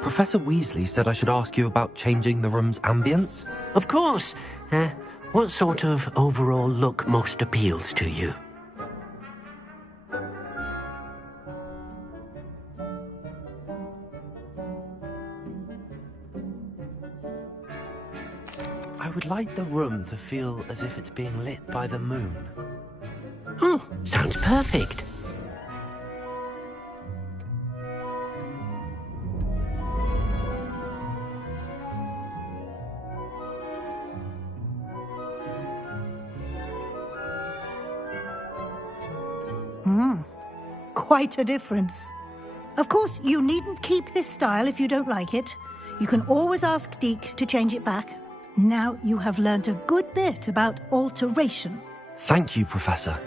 Professor Weasley said I should ask you about changing the room's ambience. Of course. What sort of overall look most appeals to you? I would like the room to feel as if it's being lit by the moon. Oh, sounds perfect. Quite a difference. Of course, you needn't keep this style if you don't like it. You can always ask Deke to change it back. Now you have learnt a good bit about alteration. Thank you, Professor.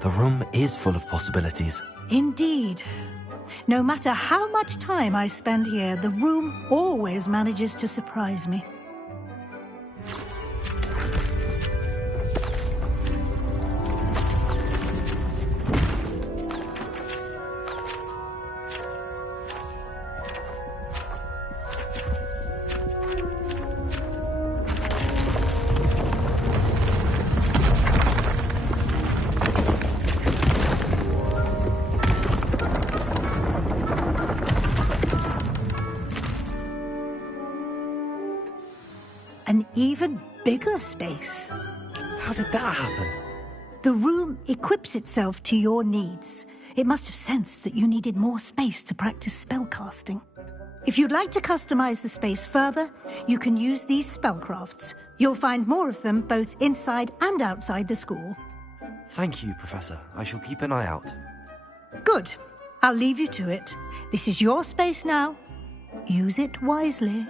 The room is full of possibilities. Indeed. No matter how much time I spend here, the room always manages to surprise me. An even bigger space. How did that happen? The room equips itself to your needs. It must have sensed that you needed more space to practice spellcasting. If you'd like to customize the space further, you can use these spellcrafts. You'll find more of them both inside and outside the school. Thank you, Professor. I shall keep an eye out. Good. I'll leave you to it. This is your space now. Use it wisely.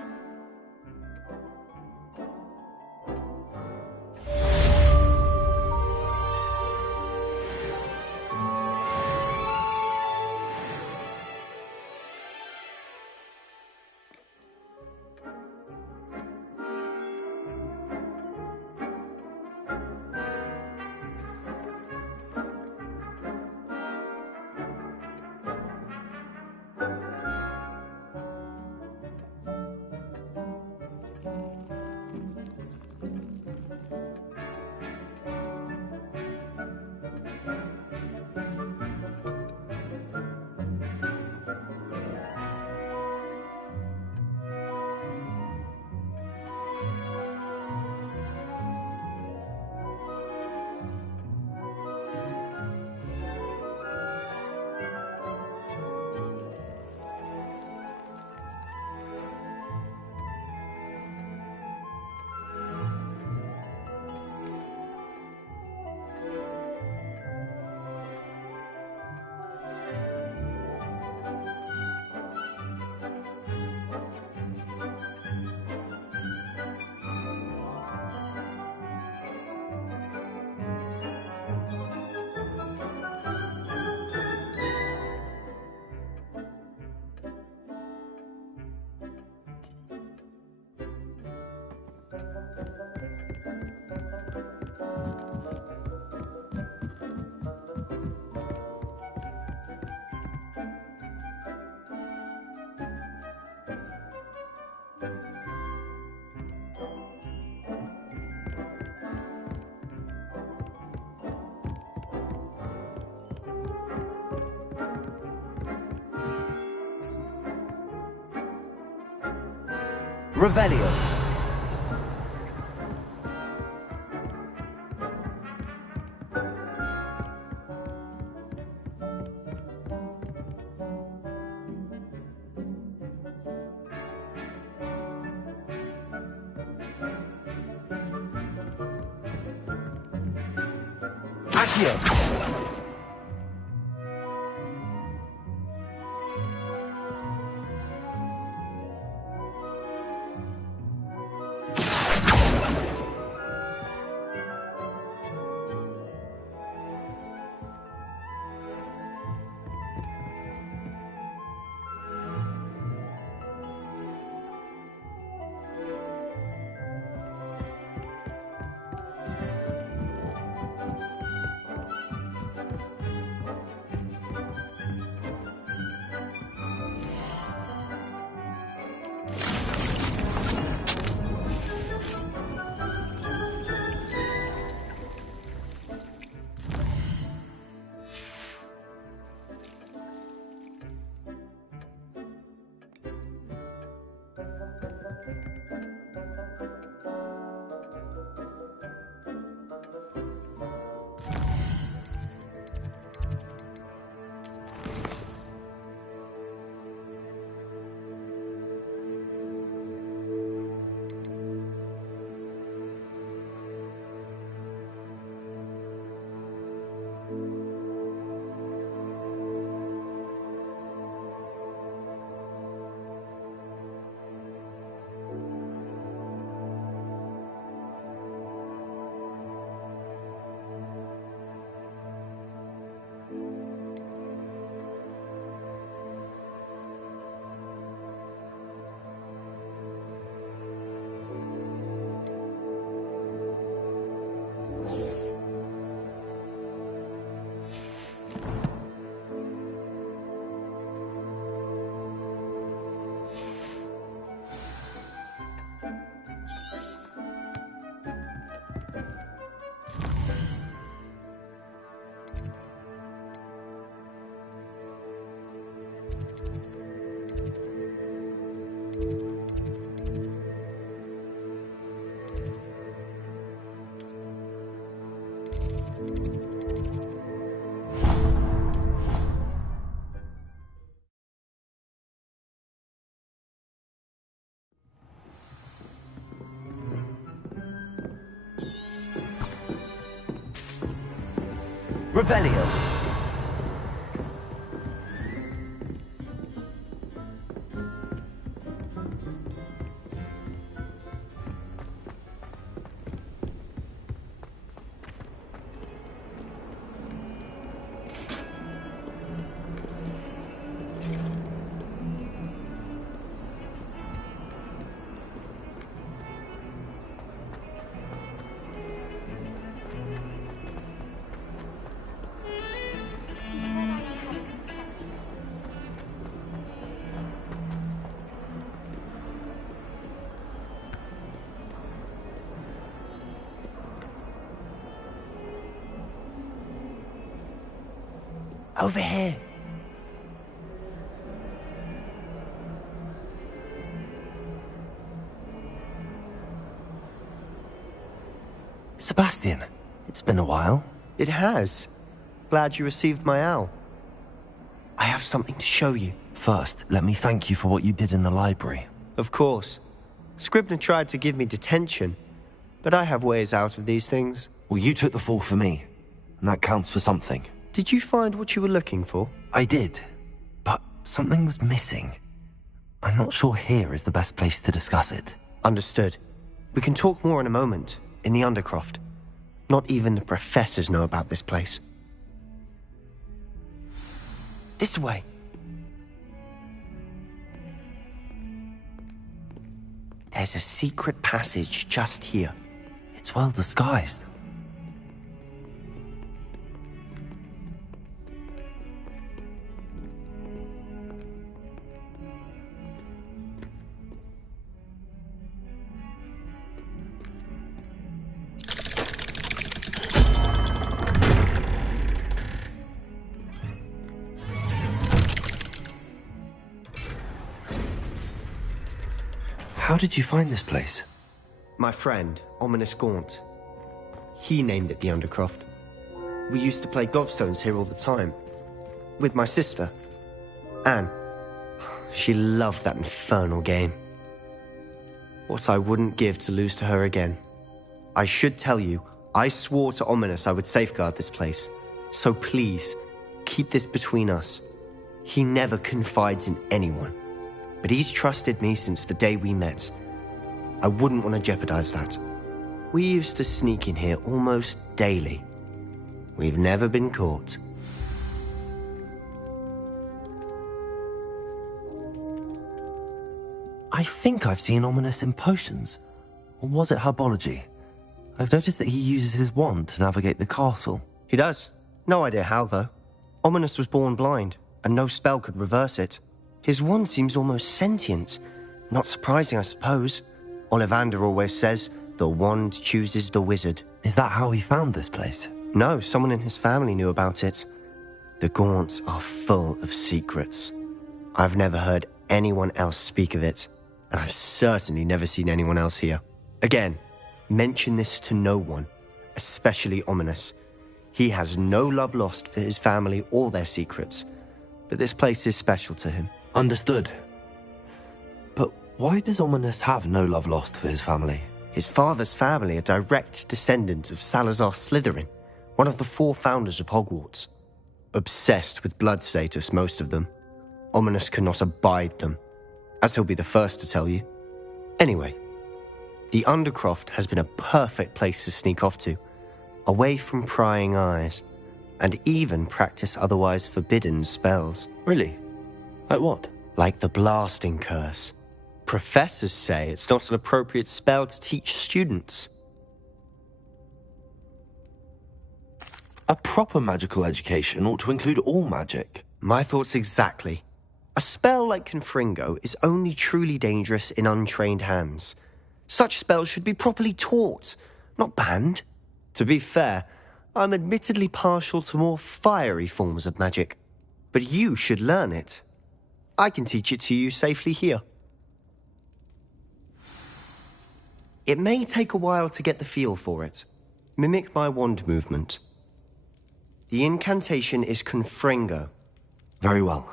Revelio. Accio. Revelio. Over here. Sebastian, it's been a while. It has. Glad you received my owl. I have something to show you. First, let me thank you for what you did in the library. Of course. Scribner tried to give me detention, but I have ways out of these things. Well, you took the fall for me, and that counts for something. Did you find what you were looking for? I did, but something was missing. I'm not sure here is the best place to discuss it. Understood. We can talk more in a moment, in the Undercroft. Not even the professors know about this place. This way. There's a secret passage just here. It's well disguised. How did you find this place? My friend, Ominous Gaunt. He named it the Undercroft. We used to play gobstones here all the time. With my sister, Anne. She loved that infernal game. What I wouldn't give to lose to her again. I should tell you, I swore to Ominous I would safeguard this place. So please, keep this between us. He never confides in anyone. But he's trusted me since the day we met. I wouldn't want to jeopardize that. We used to sneak in here almost daily. We've never been caught. I think I've seen Ominous in potions. Or was it herbology? I've noticed that he uses his wand to navigate the castle. He does. No idea how, though. Ominous was born blind, and no spell could reverse it. His wand seems almost sentient. Not surprising, I suppose. Ollivander always says, the wand chooses the wizard. Is that how he found this place? No, someone in his family knew about it. The Gaunts are full of secrets. I've never heard anyone else speak of it, and I've certainly never seen anyone else here. Again, mention this to no one, especially Ominous. He has no love lost for his family or their secrets, but this place is special to him. Understood. But why does Ominous have no love lost for his family? His father's family are direct descendants of Salazar Slytherin, one of the 4 founders of Hogwarts. Obsessed with blood status, most of them. Ominous cannot abide them, as he'll be the first to tell you. Anyway, the Undercroft has been a perfect place to sneak off to, away from prying eyes, and even practice otherwise forbidden spells. Really? Like what? Like the blasting curse. Professors say it's not an appropriate spell to teach students. A proper magical education ought to include all magic. My thoughts exactly. A spell like Confringo is only truly dangerous in untrained hands. Such spells should be properly taught, not banned. To be fair, I'm admittedly partial to more fiery forms of magic. But you should learn it. I can teach it to you safely here. It may take a while to get the feel for it. Mimic my wand movement. The incantation is Confringo. Very well.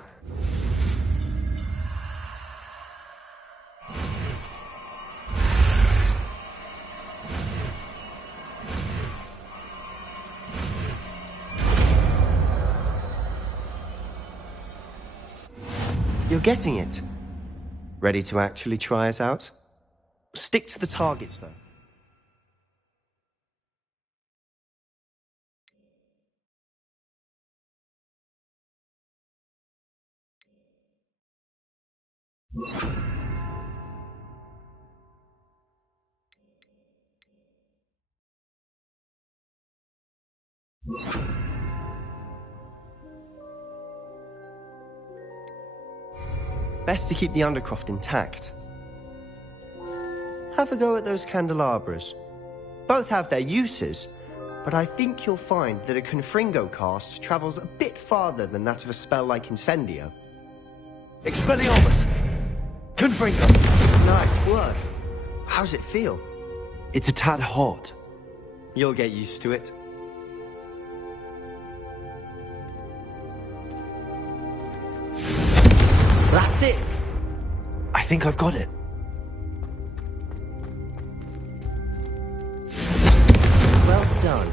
You're getting it. Ready to actually try it out? Stick to the targets, though. Best to keep the Undercroft intact. Have a go at those candelabras. Both have their uses, but I think you'll find that a Confringo cast travels a bit farther than that of a spell like Incendio. Expelliarmus! Confringo! Nice work. How's it feel? It's a tad hot. You'll get used to it. That's it! I think I've got it. Well done.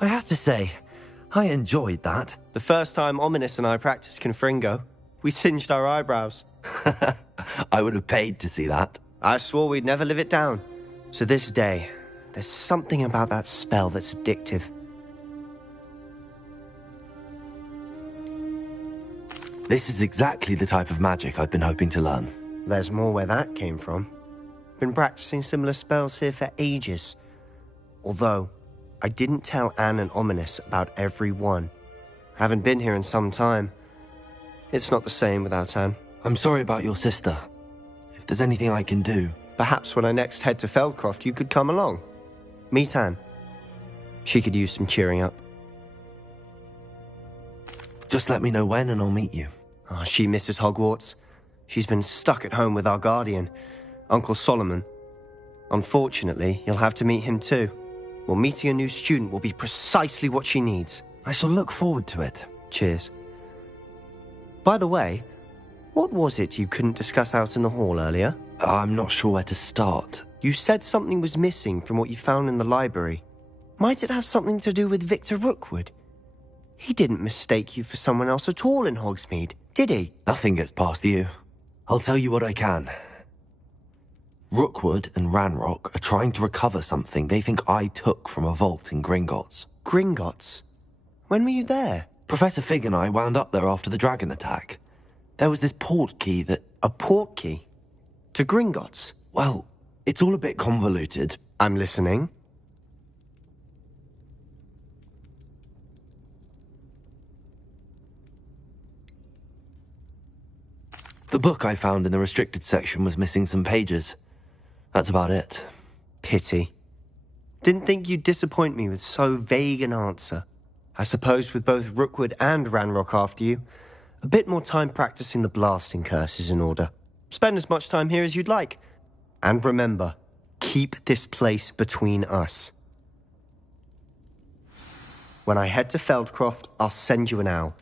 I have to say, I enjoyed that. The first time Ominous and I practiced Confringo, we singed our eyebrows. I would have paid to see that. I swore we'd never live it down. To this day, there's something about that spell that's addictive. This is exactly the type of magic I've been hoping to learn. There's more where that came from. Been practicing similar spells here for ages. Although, I didn't tell Anne and Ominous about every one. Haven't been here in some time. It's not the same without Anne. I'm sorry about your sister. If there's anything I can do... Perhaps when I next head to Feldcroft, you could come along. Meet Anne. She could use some cheering up. Just let me know when and I'll meet you. Oh, she misses Hogwarts. She's been stuck at home with our guardian, Uncle Solomon. Unfortunately, you'll have to meet him too. Well, meeting a new student will be precisely what she needs. I shall look forward to it. Cheers. By the way, what was it you couldn't discuss out in the hall earlier? I'm not sure where to start. You said something was missing from what you found in the library. Might it have something to do with Victor Rookwood? He didn't mistake you for someone else at all in Hogsmeade, did he? Nothing gets past you. I'll tell you what I can. Rookwood and Ranrock are trying to recover something they think I took from a vault in Gringotts. Gringotts? When were you there? Professor Fig and I wound up there after the dragon attack. There was this port key that... A port key? To Gringotts? Well, it's all a bit convoluted. I'm listening. The book I found in the restricted section was missing some pages. That's about it. Pity. Didn't think you'd disappoint me with so vague an answer. I suppose with both Rookwood and Ranrock after you, a bit more time practicing the blasting curse is in order. Spend as much time here as you'd like. And remember, keep this place between us. When I head to Feldcroft, I'll send you an owl.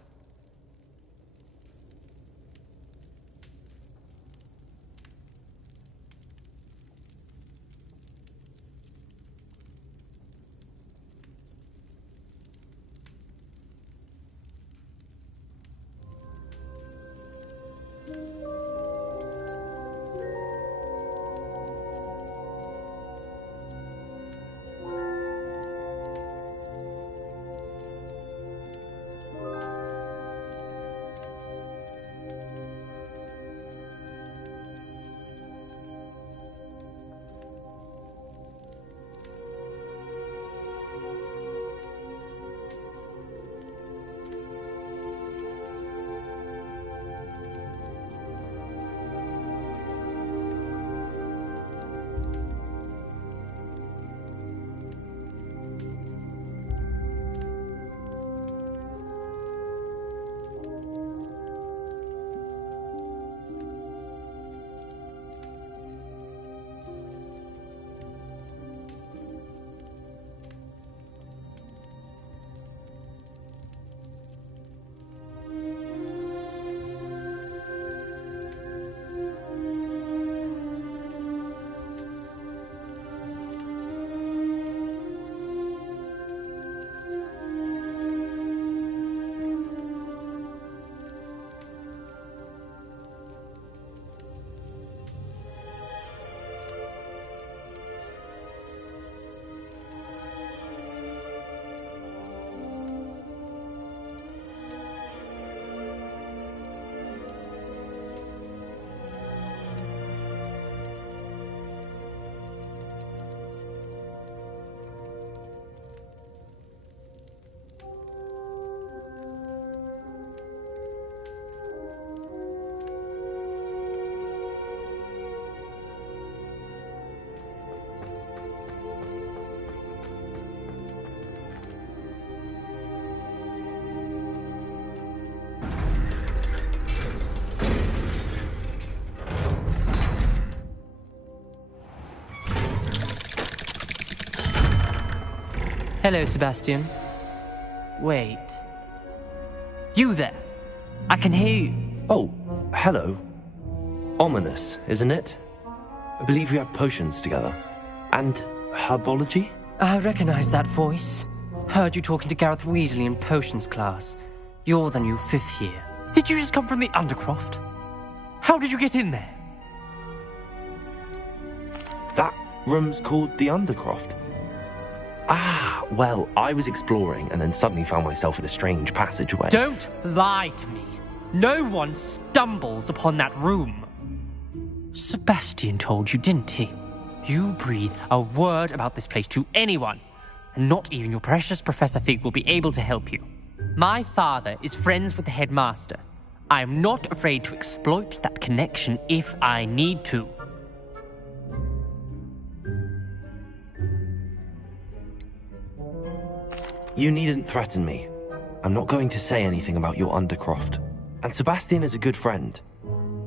Hello, Sebastian. Wait. You there? I can hear you. Oh, hello. Ominous, isn't it? I believe we have potions together. And herbology? I recognize that voice. Heard you talking to Gareth Weasley in potions class. You're the new 5th year. Did you just come from the Undercroft? How did you get in there? That room's called the Undercroft. Ah, well, I was exploring and then suddenly found myself in a strange passageway. Don't lie to me. No one stumbles upon that room. Sebastian told you, didn't he? You breathe a word about this place to anyone, and not even your precious Professor Fig will be able to help you. My father is friends with the headmaster. I am not afraid to exploit that connection if I need to. You needn't threaten me. I'm not going to say anything about your Undercroft. And Sebastian is a good friend.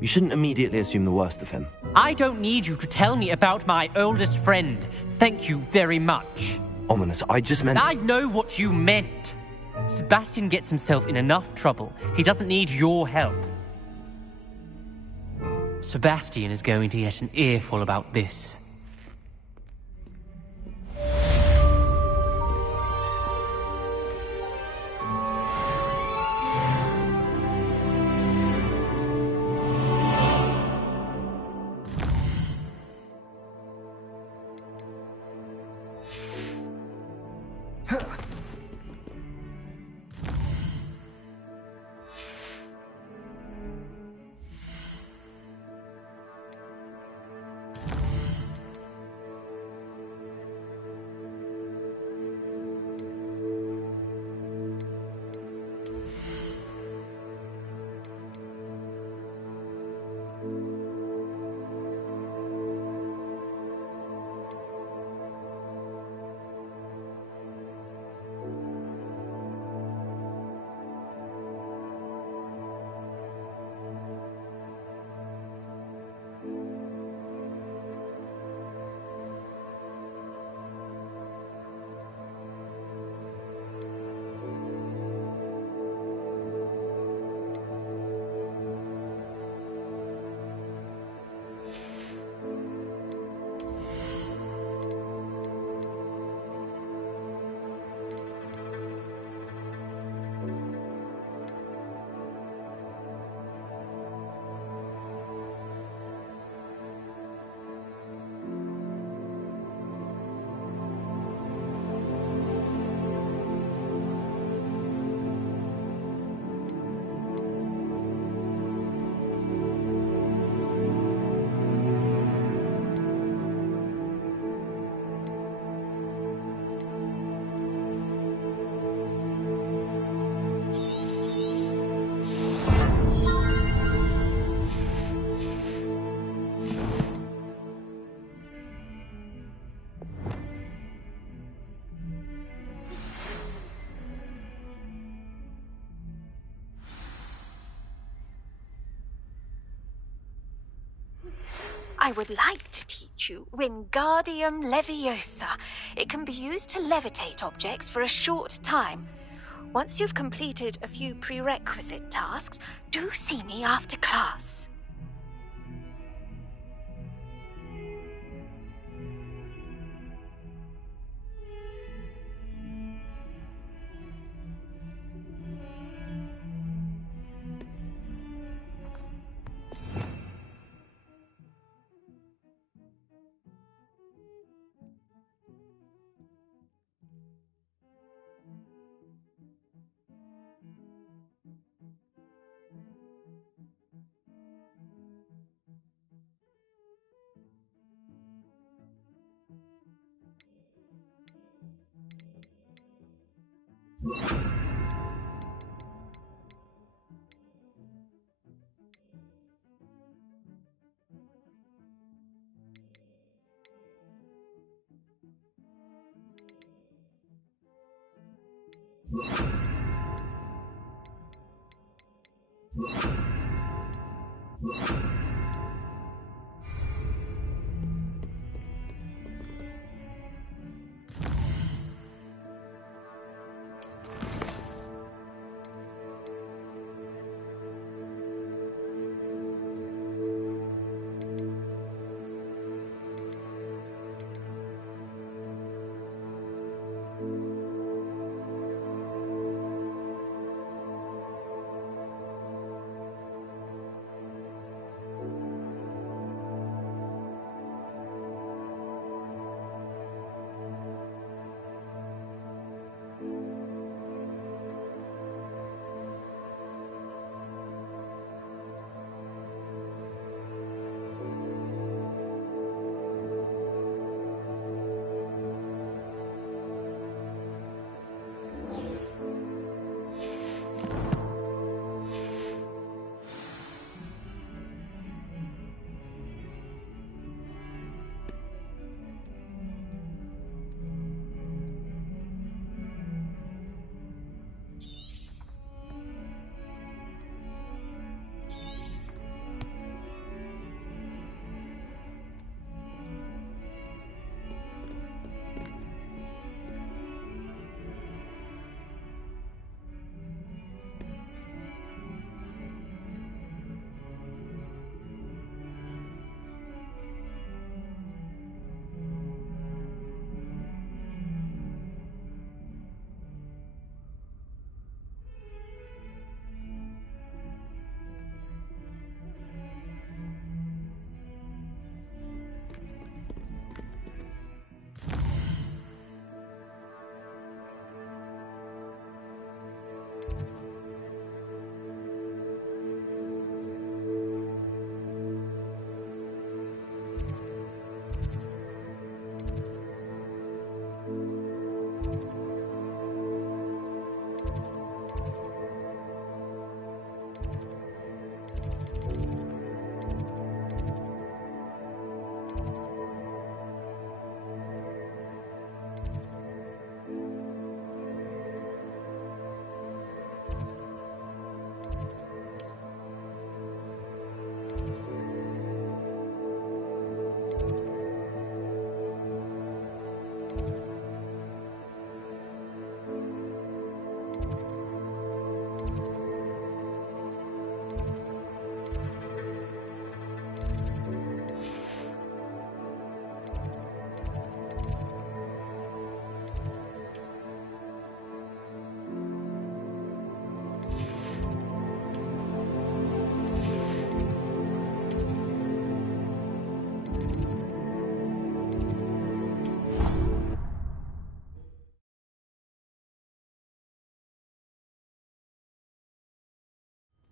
You shouldn't immediately assume the worst of him. I don't need you to tell me about my oldest friend. Thank you very much. Ominous, I just meant... I know what you meant. Sebastian gets himself in enough trouble. He doesn't need your help. Sebastian is going to get an earful about this. I would like to teach you Wingardium Leviosa. It can be used to levitate objects for a short time. Once you've completed a few prerequisite tasks, do see me after class.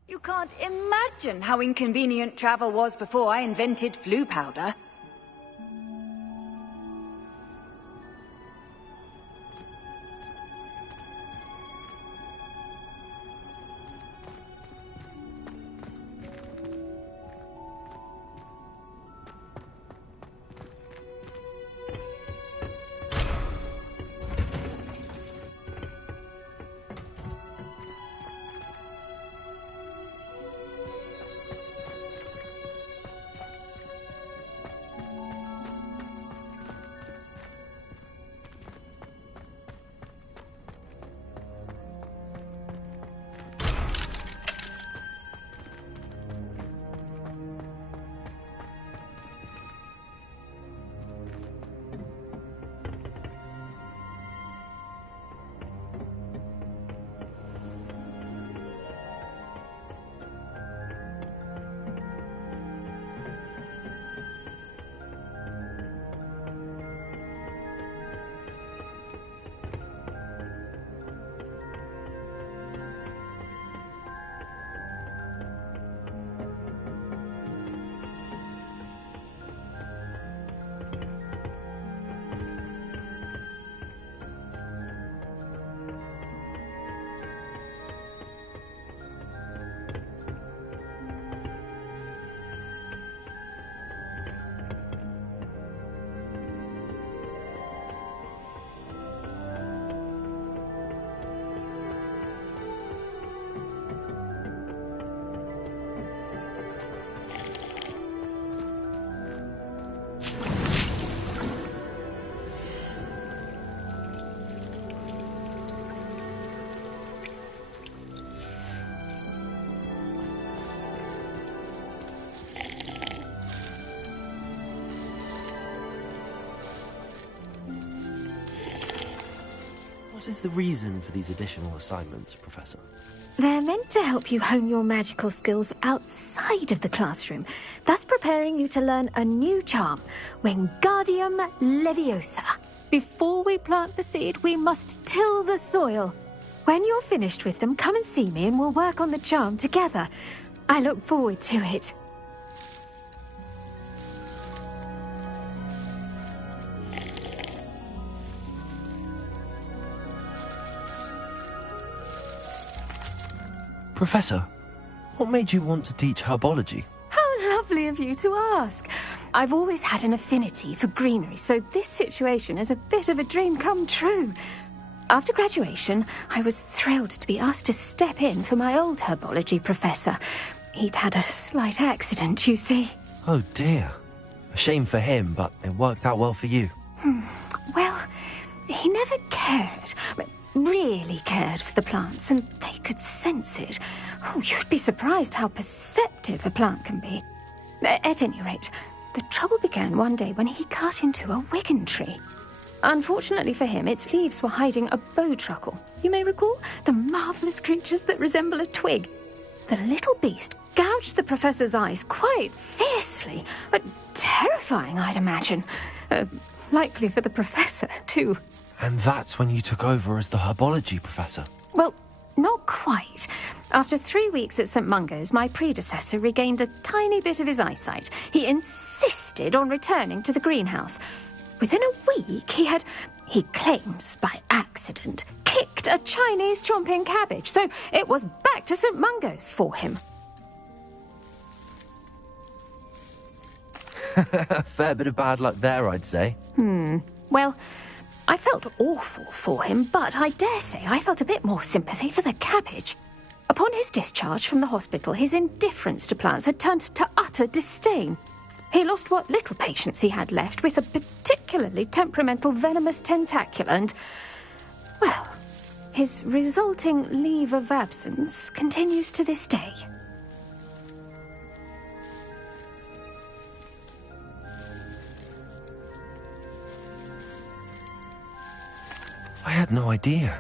You can't imagine how inconvenient travel was before I invented flu powder. What is the reason for these additional assignments, Professor? They're meant to help you hone your magical skills outside of the classroom, thus preparing you to learn a new charm, Wingardium Leviosa. Before we plant the seed, we must till the soil. When you're finished with them, come and see me and we'll work on the charm together. I look forward to it. Professor, what made you want to teach herbology? How lovely of you to ask. I've always had an affinity for greenery, so this situation is a bit of a dream come true. After graduation, I was thrilled to be asked to step in for my old herbology professor. He'd had a slight accident, you see. Oh dear. A shame for him, but it worked out well for you. Well, he never really cared for the plants, and they could sense it. Oh, you'd be surprised how perceptive a plant can be. At any rate, the trouble began one day when he cut into a Wigan tree. Unfortunately for him, its leaves were hiding a bowtruckle. You may recall the marvellous creatures that resemble a twig. The little beast gouged the professor's eyes quite fiercely, but terrifying, I'd imagine. Likely for the professor, too. And that's when you took over as the herbology professor? Well, not quite. After 3 weeks at St. Mungo's, my predecessor regained a tiny bit of his eyesight. He insisted on returning to the greenhouse. Within a week, he claims by accident, kicked a Chinese chomping cabbage, so it was back to St. Mungo's for him. Fair bit of bad luck there, I'd say. Well, I felt awful for him, but I dare say I felt a bit more sympathy for the cabbage. Upon his discharge from the hospital, his indifference to plants had turned to utter disdain. He lost what little patience he had left with a particularly temperamental venomous tentacula and, well, his resulting leave of absence continues to this day. I had no idea.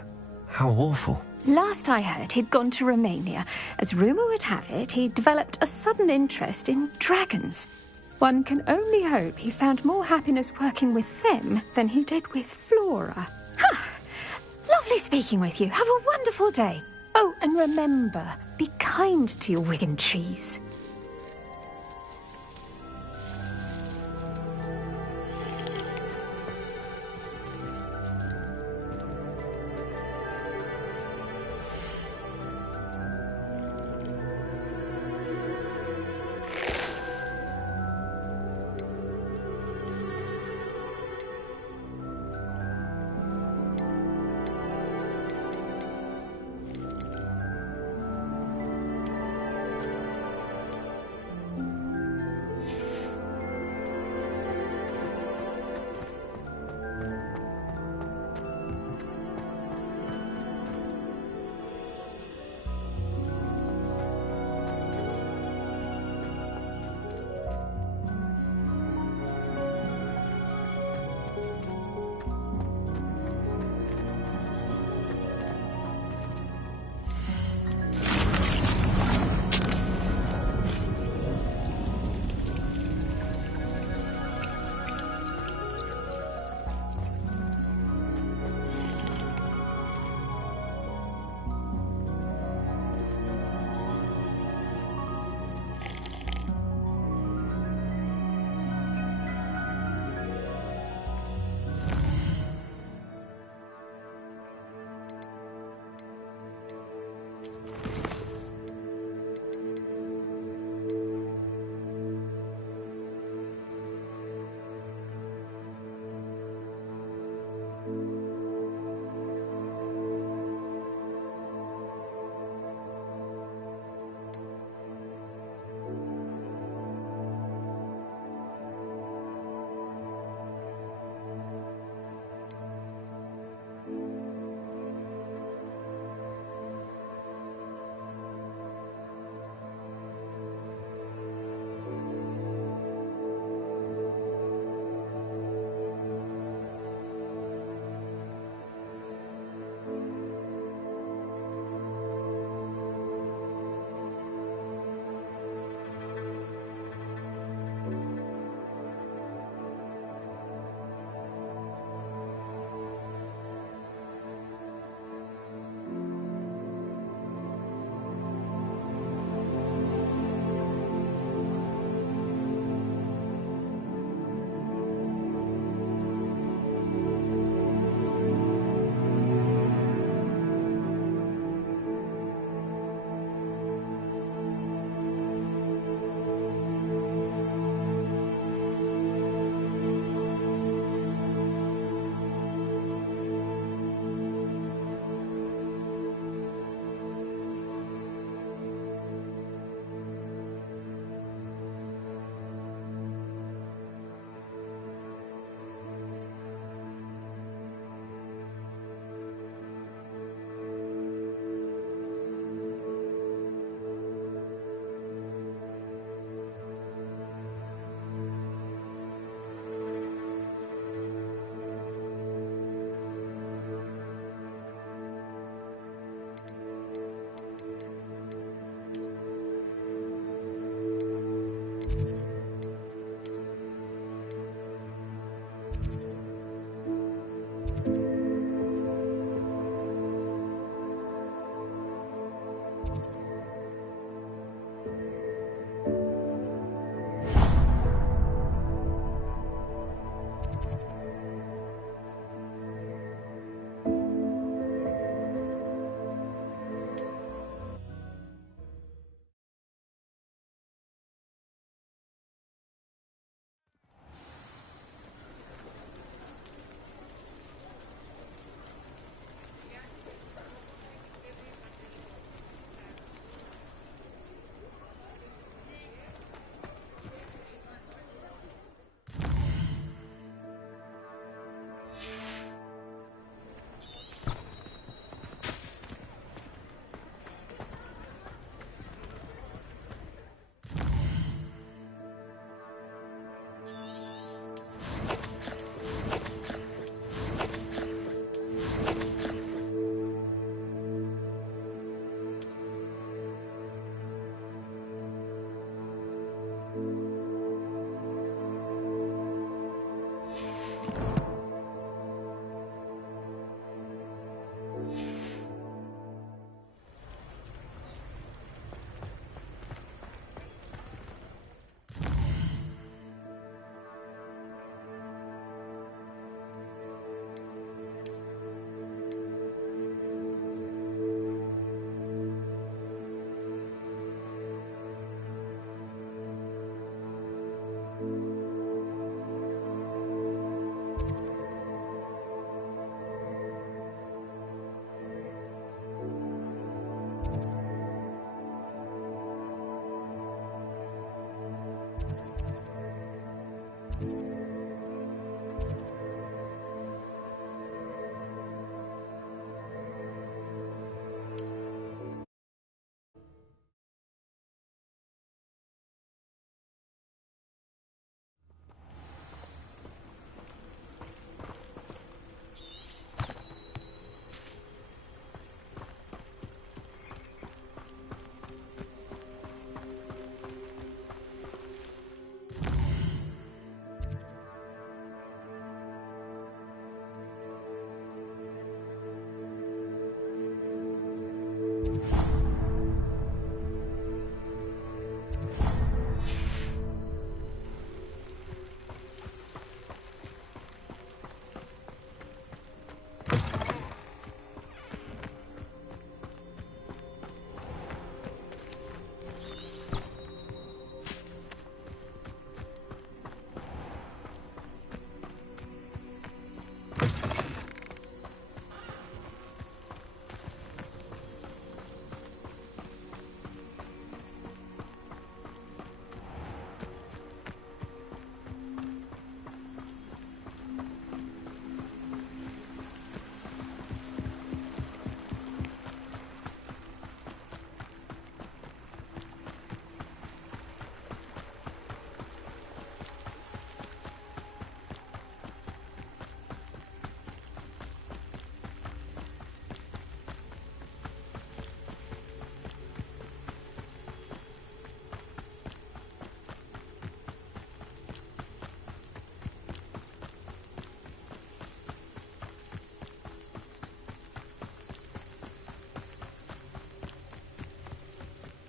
How awful. Last I heard, he'd gone to Romania. As rumour would have it, he developed a sudden interest in dragons. One can only hope he found more happiness working with them than he did with Flora. Lovely speaking with you. Have a wonderful day. Oh, and remember, Be kind to your Wigan trees.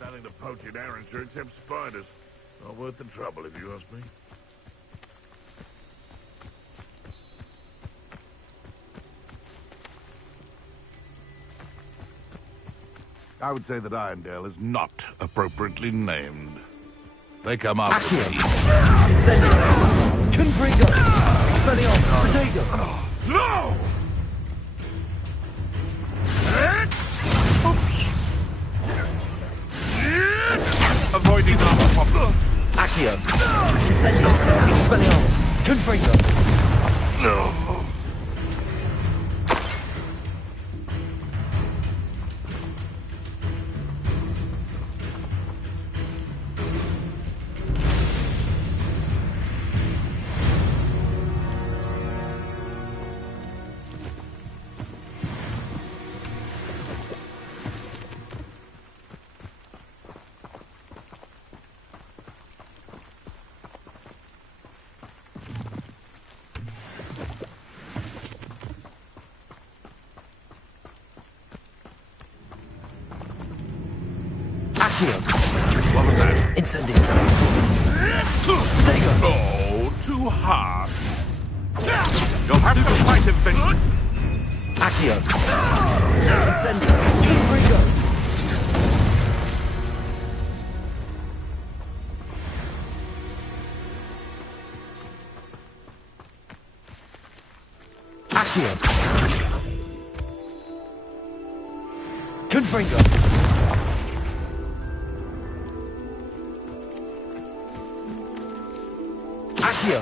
Nothing to poach in Arrowshire except spiders. Not worth the trouble, if you ask me. I would say that Irondale is not appropriately named. They come up with me. Incendio! Confringo! Expelliarmus! Protego! No! Avoiding armor pop. Accio! Incendio! Expelliarmus! Confringo! No. What was that? Incendio! Protego! Oh, too hard. You'll have to fight him, Vincent. Accio! Incendio! Confringo! Accio! Confringo! Accio!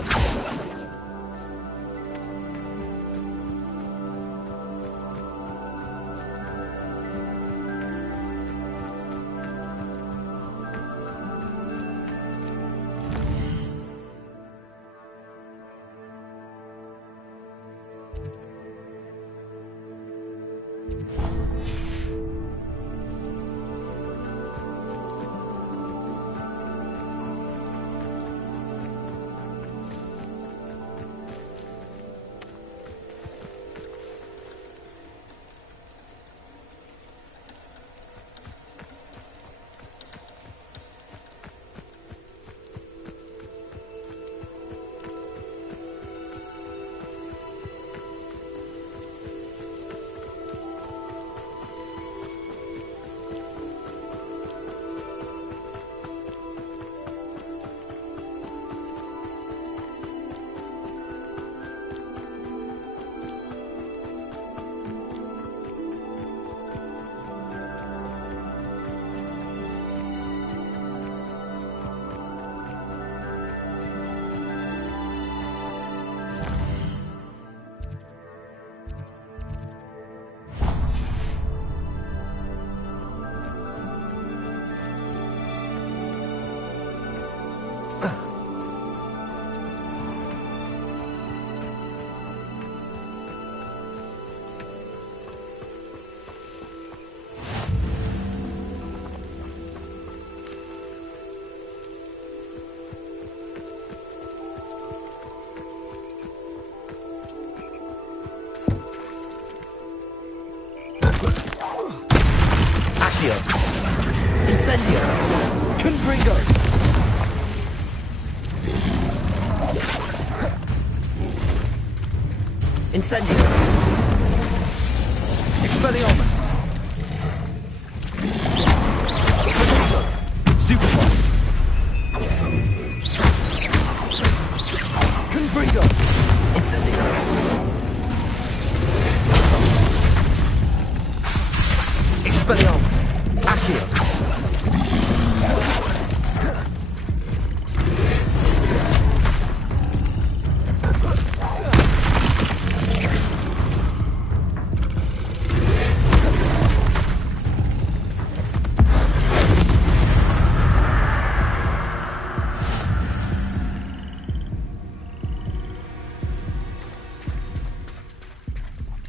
Accio. Incendio. Confringo. Incendio. Expelliarmus. Stupefy. Confringo. Incendio. Expelliarmus. Accio.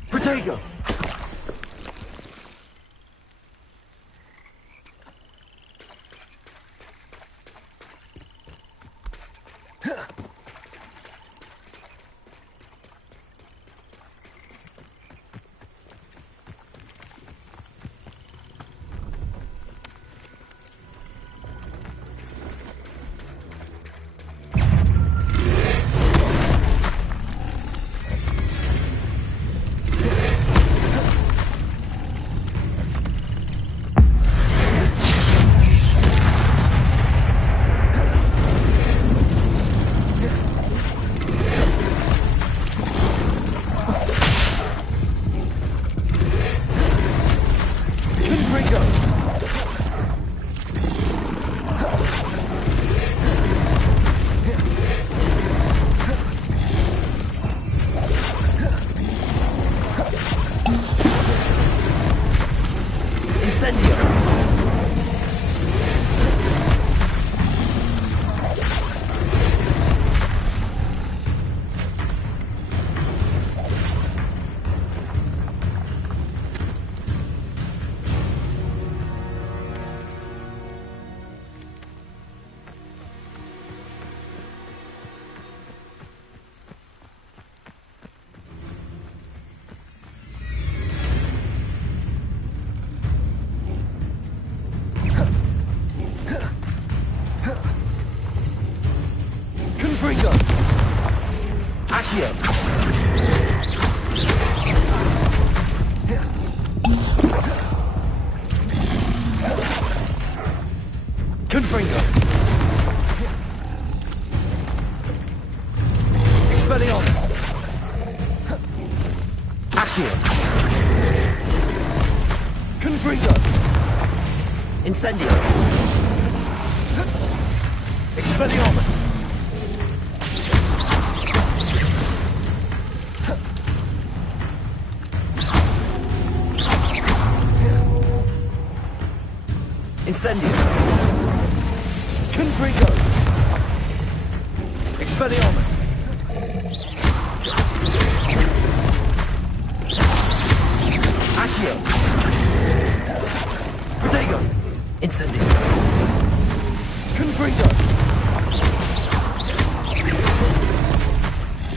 Protego. Confringo. Accio. Confringo. Expelliarmus. Accio. Confringo. Incendio. Expelliarmus. Incendio. Confringo. Expelliarmus. Accio. Protego. Incendio. Confringo.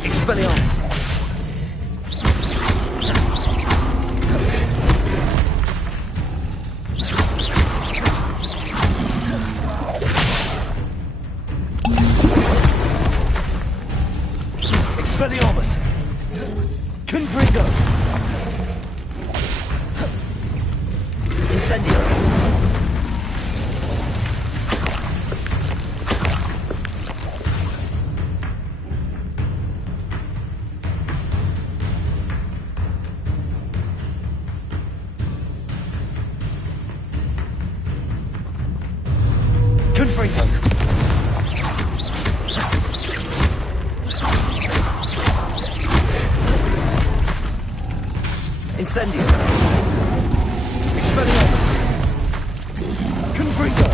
Expelliarmus. Expelliarmus. Confringo. Incendio. Confringo. Incendio. Expelliarmus. Confringo.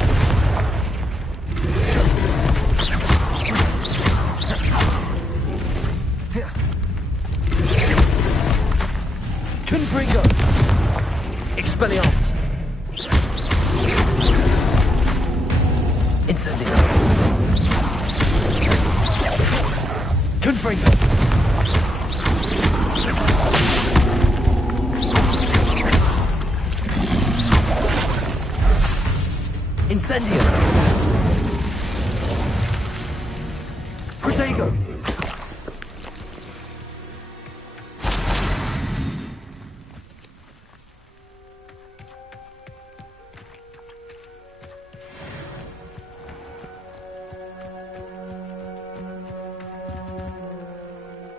Confringo. Expelliarmus. Incendio. Confringo. Incendio! Protego!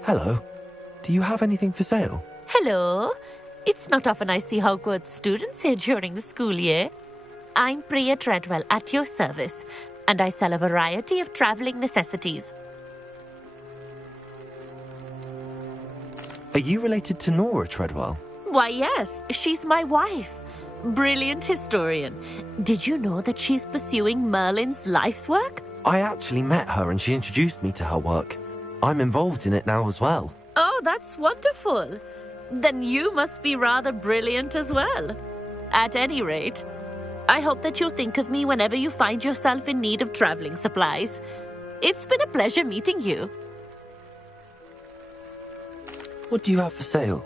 Hello. Do you have anything for sale? Hello. It's not often I see Hogwarts students here during the school year. I'm Priya Treadwell, at your service, and I sell a variety of travelling necessities. Are you related to Nora Treadwell? Why, yes, she's my wife. Brilliant historian. Did you know that she's pursuing Merlin's life's work? I actually met her and she introduced me to her work. I'm involved in it now as well. Oh, that's wonderful. Then you must be rather brilliant as well. At any rate, I hope that you'll think of me whenever you find yourself in need of travelling supplies. It's been a pleasure meeting you. What do you have for sale?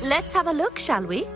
Let's have a look, shall we?